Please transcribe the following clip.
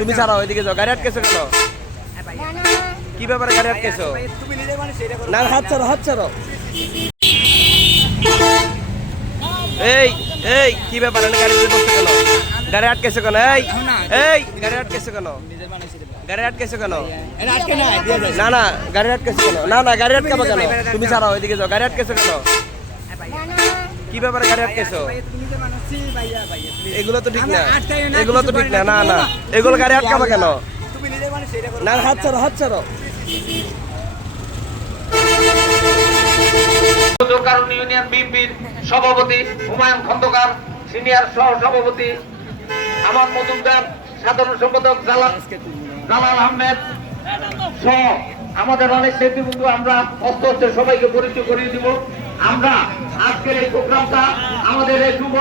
তুমি ছাড়াও ওইদিকে যাও। গাড়ি আটকেছো কেন? কি ব্যাপারে গাড়ি আটকেছো? না হাত ছাড়ো হাত ছাড়ো। এই এই, কি ব্যাপারে? গাড়ি বসছো কেন? গাড়ি আটকেছো কেন? এই এই, গাড়ি আটকেছো কেন? গাড়ি আটকেছো কেন? না না, গাড়ি আটকেছো কেন? না না, গাড়ি আটকাবো কেন? তুমি ছাড়াও ওইদিকে যাও। গাড়ি আটকেছো কেন? কি ব্যাপারে গাড়ি আটকেছো? এগুলো তো ঠিক না। এগুলো তো ঠিক না না না। এগুলো গাড়ি আটকাবো কেন? না হাত ছাড়ো হাত ছাড়ো। কারণ ইউনিয়ন বিএনপির সভাপতি হুমায়ুন খন্দকার সিনিয়র সহ সভাপতি আমার মজুমদার সাধারণ সম্পাদক জালাল জালাল আহমেদ সহ আমাদের অনেক নেতৃবৃন্দ আমরা অস্ত অস্তে সবাইকে পরিচয় করিয়ে দিব। আমরা আজকের এই প্রোগ্রামটা আমাদের এই যুব